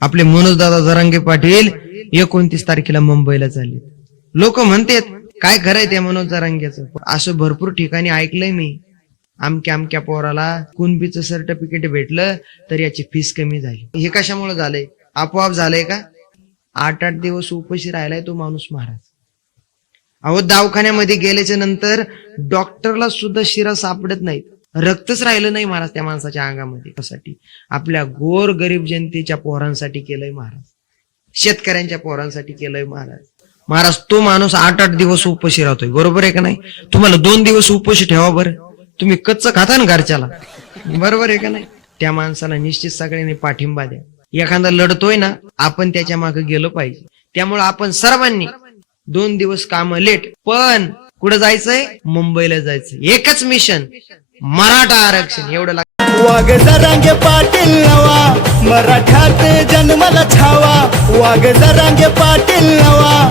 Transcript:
आपले मनोजदादा जरांगे पाटील 29 तारखेला मुंबईला चालले. लोक म्हणतात काय खरंय त्या मनोज जरांगेचं. असं भरपूर ठिकाणी ऐकलंय मी, अमक्या पोराला कुणबीचं सर्टिफिकेट भेटलं तर याची फीस कमी झाली. हे कशामुळे झालंय? आपोआप झालंय का? 8-8 दिवस उपाशी राहिलाय तो माणूस महाराज. अहो, दवाखान्यामध्ये गेल्याच्या नंतर डॉक्टरला सुद्धा शिरा सापडत नाहीत, रक्तच राहिलं नाही महाराज त्या माणसाच्या अंगामध्ये. त्यासाठी आपल्या गोर गरीब जनतेच्या पोरांसाठी केलंय महाराज, शेतकऱ्यांच्या पोरांसाठी केलंय महाराज. महाराज तो माणूस 8-8 दिवस उपाशी राहतोय, बरोबर आहे का नाही? तुम्हाला 2 दिवस उपाशी ठेवा बरं, तुम्ही कच्च खाता ना घरच्याला, बरोबर आहे का नाही? त्या माणसाला निश्चित सगळ्यांनी पाठिंबा द्या. एखादा लढतोय ना, आपण त्याच्या मागे गेलो पाहिजे. त्यामुळे आपण सर्वांनी 2 दिवस काम लेट, पण कुठं जायचंय? मुंबईला जायचंय. एकच मिशन, मराठा आरक्षण. एवढं वाघ जरांगे पाटील नवा, मराठ्यात जन्माला छावा. वाघ जरांगे पाटील नवा,